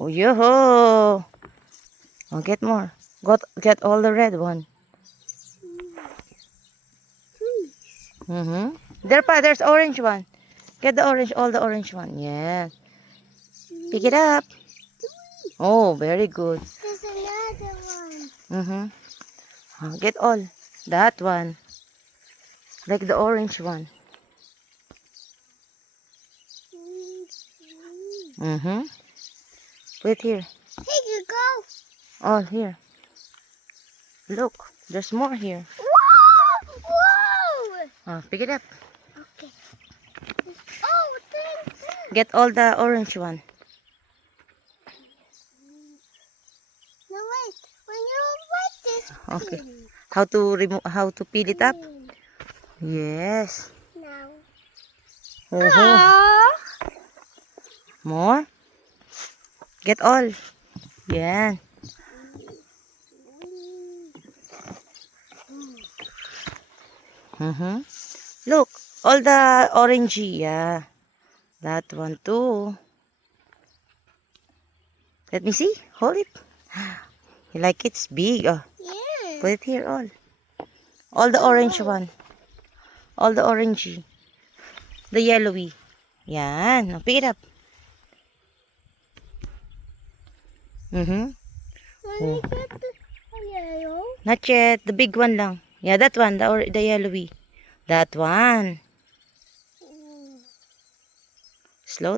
Oh, yo-ho. Oh, get more. Get all the red one. There's orange one. Get the orange, all the orange one. Yes. Pick it up. Oh, very good. There's another one. Get all. That one. Like the orange one. Put it here. Here you go. All here. Look, there's more here. Whoa! Pick it up. Okay. Oh, thanks. Get all the orange one. No, wait. When you write this, Okay. please. How to peel it up? Yes. Now. Oh. More? Get all. Yeah. Look, all the orangey. Yeah. That one too. Let me see. Hold it. You like it's big. Oh, Yeah. put it here all. All the orange one. All the orangey. The yellowy. Yan. Now pick it up. When we get the yellow. Not yet. The big one lang. Yeah, that one. The yellowy. That one. Slow.